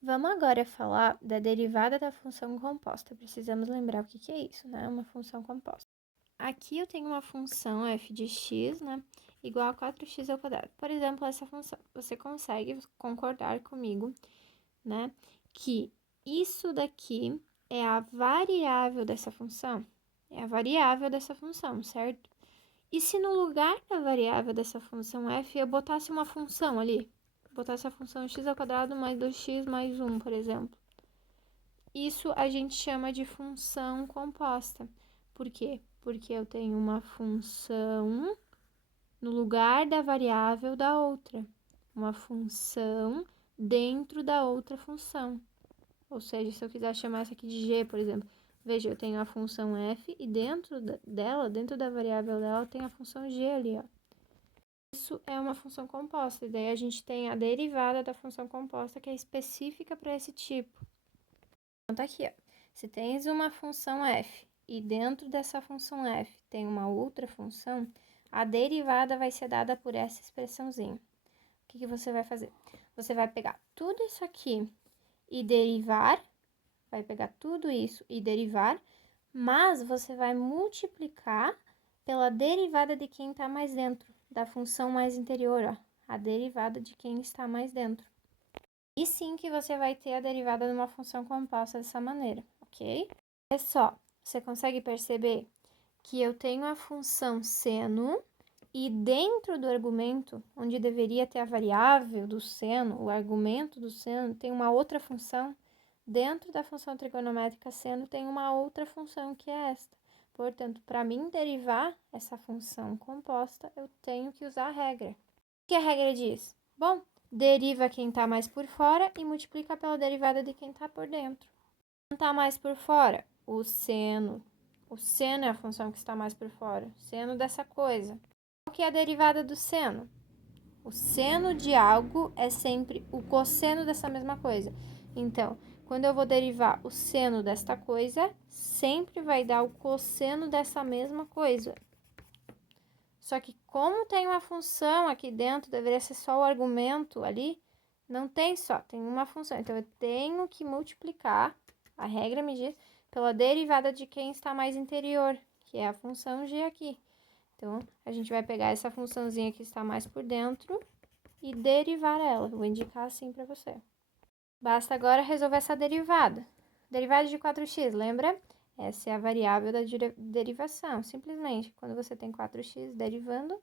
Vamos agora falar da derivada da função composta. Precisamos lembrar o que é isso, né? Uma função composta. Aqui eu tenho uma função f de x, né? Igual a 4x ao quadrado. Por exemplo, essa função. Você consegue concordar comigo, né? Que isso daqui é a variável dessa função? É a variável dessa função, certo? E se no lugar da variável dessa função f eu botasse uma função ali? Botasse a função x ao quadrado mais 2x mais 1, por exemplo. Isso a gente chama de função composta. Por quê? Porque eu tenho uma função no lugar da variável da outra. Uma função dentro da outra função. Ou seja, se eu quiser chamar essa aqui de g, por exemplo, veja, eu tenho a função f e dentro dela, dentro da variável dela, tem a função g ali, ó. Isso é uma função composta, e daí a gente tem a derivada da função composta que é específica para esse tipo. Então, tá aqui, ó. Se tens uma função f e dentro dessa função f tem uma outra função, a derivada vai ser dada por essa expressãozinha. O que você vai fazer? Você vai pegar tudo isso aqui e derivar, vai pegar tudo isso e derivar, mas você vai multiplicar pela derivada de quem está mais dentro, da função mais interior, ó, a derivada de quem está mais dentro. E sim que você vai ter a derivada de uma função composta dessa maneira, ok? É só, você consegue perceber que eu tenho a função seno e dentro do argumento, onde deveria ter a variável do seno, o argumento do seno, tem uma outra função. Dentro da função trigonométrica seno tem uma outra função que é esta. Portanto, para mim derivar essa função composta, eu tenho que usar a regra. O que a regra diz? Bom, deriva quem está mais por fora e multiplica pela derivada de quem está por dentro. Quem está mais por fora? O seno. O seno é a função que está mais por fora. Seno dessa coisa. Qual que é a derivada do seno? O seno de algo é sempre o cosseno dessa mesma coisa. Então, quando eu vou derivar o seno desta coisa, sempre vai dar o cosseno dessa mesma coisa. Só que como tem uma função aqui dentro, deveria ser só o argumento ali, não tem só, tem uma função. Então, eu tenho que multiplicar, a regra me diz, pela derivada de quem está mais interior, que é a função g aqui. Então, a gente vai pegar essa funçãozinha que está mais por dentro e derivar ela. Vou indicar assim para você. Basta agora resolver essa derivada. Derivada de 4x, lembra? Essa é a variável da derivação. Simplesmente, quando você tem 4x derivando,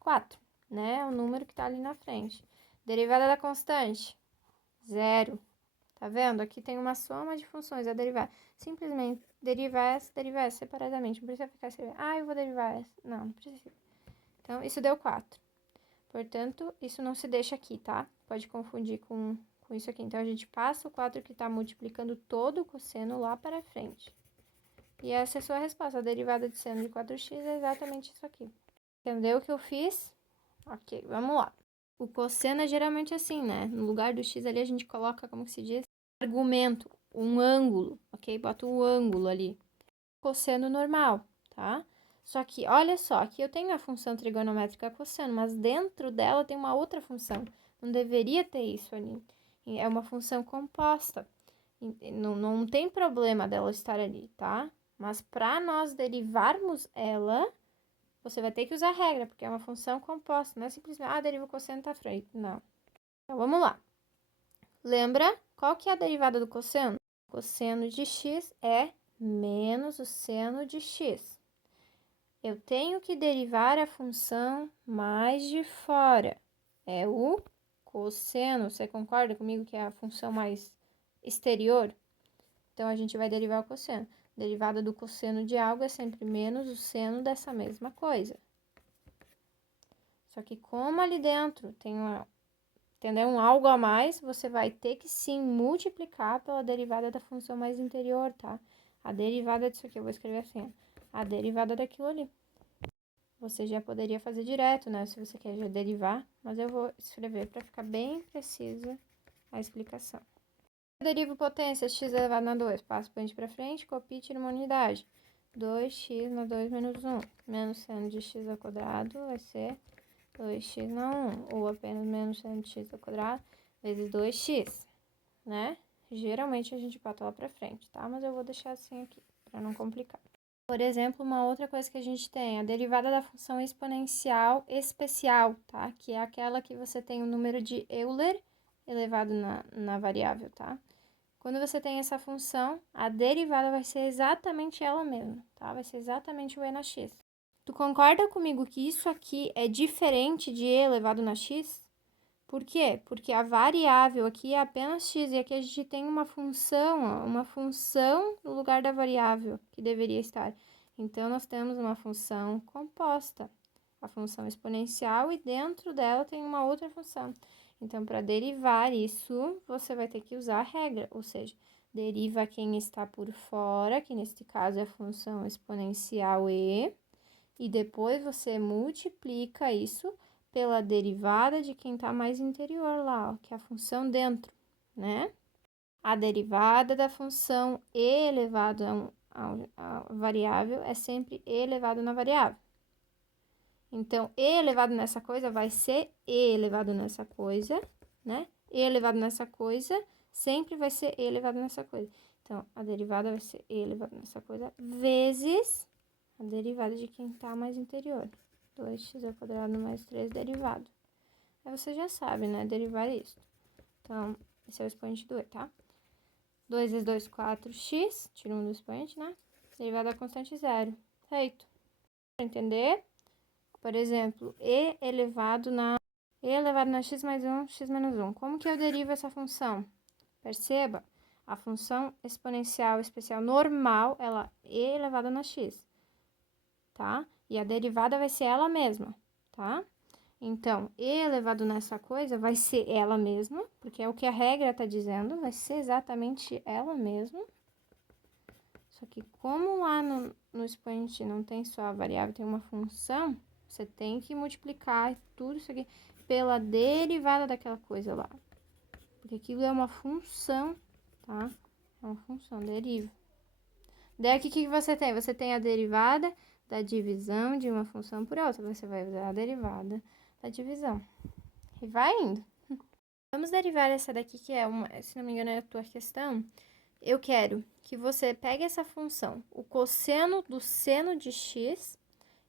4, né? É o número que está ali na frente. Derivada da constante, 0. Tá vendo? Aqui tem uma soma de funções a derivar. Simplesmente derivar essa separadamente. Não precisa ficar escrevendo, eu vou derivar essa. Não precisa. Então, isso deu 4. Portanto, isso não se deixa aqui, tá? Pode confundir com isso aqui. Então, a gente passa o 4 que está multiplicando todo o cosseno lá para frente. E essa é a sua resposta. A derivada de seno de 4x é exatamente isso aqui. Entendeu o que eu fiz? Ok, vamos lá. O cosseno é geralmente assim, né? No lugar do x ali, a gente coloca, como que se diz? Argumento, um ângulo, ok? Bota o ângulo ali. Cosseno normal, tá? Só que, olha só, aqui eu tenho a função trigonométrica cosseno, mas dentro dela tem uma outra função. Não deveria ter isso ali. É uma função composta. Não tem problema dela estar ali, tá? Mas para nós derivarmos ela, você vai ter que usar a regra, porque é uma função composta. Não é simplesmente, deriva o cosseno tá feito. Não. Então, vamos lá. Lembra qual que é a derivada do cosseno? O cosseno de x é menos o seno de x. Eu tenho que derivar a função mais de fora. É o cosseno. Você concorda comigo que é a função mais exterior? Então, a gente vai derivar o cosseno. Derivada do cosseno de algo é sempre menos o seno dessa mesma coisa. Só que como ali dentro tem entendeu? Um algo a mais, você vai ter que sim multiplicar pela derivada da função mais interior, tá? A derivada disso aqui, eu vou escrever assim, a derivada daquilo ali. Você já poderia fazer direto, né? Se você quer já derivar, mas eu vou escrever para ficar bem precisa a explicação. Deriva potência x elevado na 2, passa o pente para frente, copia e tira uma unidade. 2x na 2 menos 1, menos seno de x ao quadrado vai ser 2x na 1, ou apenas menos seno de x ao quadrado vezes 2x. né? Geralmente a gente bota lá pra frente, tá? Mas eu vou deixar assim aqui, pra não complicar. Por exemplo, uma outra coisa que a gente tem, a derivada da função exponencial especial, tá? Que é aquela que você tem o número de Euler elevado na variável, tá? Quando você tem essa função, a derivada vai ser exatamente ela mesma, tá? Vai ser exatamente o e na x. Tu concorda comigo que isso aqui é diferente de e elevado na x? Por quê? Porque a variável aqui é apenas x e aqui a gente tem uma função, ó, uma função no lugar da variável que deveria estar. Então, nós temos uma função composta, a função exponencial, e dentro dela tem uma outra função. Então, para derivar isso, você vai ter que usar a regra, ou seja, deriva quem está por fora, que neste caso é a função exponencial e depois você multiplica isso pela derivada de quem está mais interior lá, ó, que é a função dentro, né? A derivada da função e elevado a variável é sempre e elevado na variável. Então, e elevado nessa coisa vai ser e elevado nessa coisa, né? E elevado nessa coisa sempre vai ser e elevado nessa coisa. Então, a derivada vai ser e elevado nessa coisa vezes a derivada de quem está mais interior. 2x² mais 3 derivado. Aí você já sabe, né? Derivar isso. Então, esse é o expoente do e, tá? 2 vezes 2, 4x. Tira 1 do expoente, né? Derivada da constante zero. Feito. Para entender, por exemplo, e elevado na x mais 1, x menos 1. Como que eu derivo essa função? Perceba, a função exponencial especial normal, ela é elevada na x, tá? E a derivada vai ser ela mesma, tá? Então, e elevado nessa coisa vai ser ela mesma, porque é o que a regra tá dizendo, vai ser exatamente ela mesma. Só que como lá no expoente não tem só a variável, tem uma função, você tem que multiplicar tudo isso aqui pela derivada daquela coisa lá. Porque aquilo é uma função, tá? É uma função, deriva. Daí aqui o que você tem? Você tem a derivada da divisão de uma função por outra. Você vai usar a derivada da divisão. E vai indo. Vamos derivar essa daqui, que é uma, se não me engano, é a tua questão. Eu quero que você pegue essa função, o cosseno do seno de x,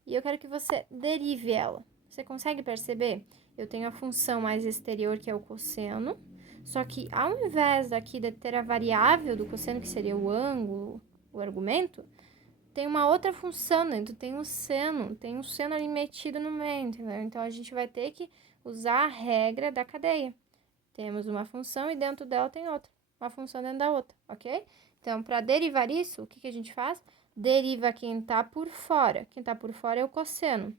e eu quero que você derive ela. Você consegue perceber? Eu tenho a função mais exterior, que é o cosseno, só que ao invés daqui de ter a variável do cosseno, que seria o ângulo, o argumento, tem uma outra função dentro, tem um seno ali metido no meio, entendeu? Então, a gente vai ter que usar a regra da cadeia. Temos uma função e dentro dela tem outra, uma função dentro da outra, ok? Então, para derivar isso, o que a gente faz? Deriva quem está por fora. Quem está por fora é o cosseno.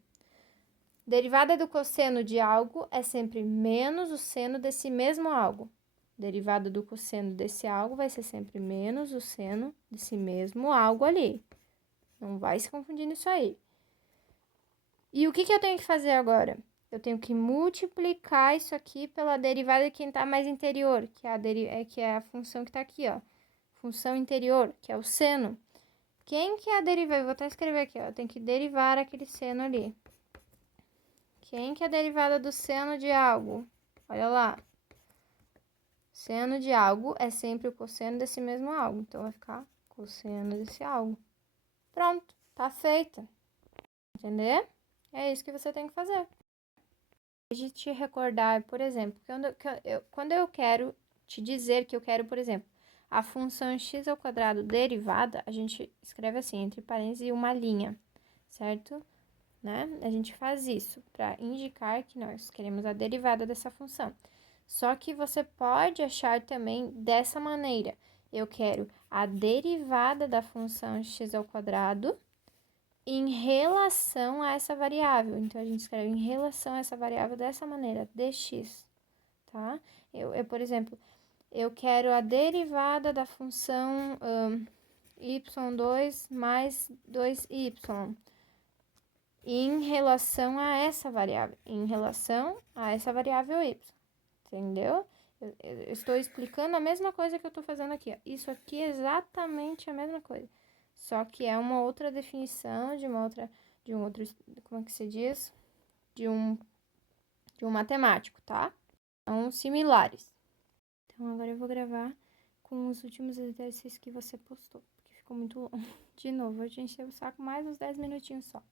Derivada do cosseno de algo é sempre menos o seno desse mesmo algo. Derivada do cosseno desse algo vai ser sempre menos o seno desse mesmo algo ali. Não vai se confundir nisso aí. E o que eu tenho que fazer agora? Eu tenho que multiplicar isso aqui pela derivada de quem está mais interior, que é a função que está aqui, ó. Função interior, que é o seno. Quem que é a derivada? Eu vou até escrever aqui, ó. Tem que derivar aquele seno ali. Quem que é a derivada do seno de algo? Olha lá. Seno de algo é sempre o cosseno desse mesmo algo. Então, vai ficar cosseno desse algo. Pronto, tá feita. Entender? É isso que você tem que fazer. De te recordar, por exemplo, quando eu quero te dizer que eu quero, por exemplo, a função x² derivada, a gente escreve assim, entre parênteses e uma linha, certo? Né? A gente faz isso para indicar que nós queremos a derivada dessa função. Só que você pode achar também dessa maneira. Eu quero a derivada da função x² em relação a essa variável. Então, a gente escreve em relação a essa variável dessa maneira, dx, tá? Por exemplo, eu quero a derivada da função y2 mais 2y em relação a essa variável, y, entendeu? Eu estou explicando a mesma coisa que eu estou fazendo aqui, ó. Isso aqui é exatamente a mesma coisa. Só que é uma outra definição de um outro, como é que se diz? De um matemático, tá? São similares. Então, agora eu vou gravar com os últimos exercícios que você postou, porque ficou muito longo. De novo, a gente encheu o saco mais uns 10 minutinhos só.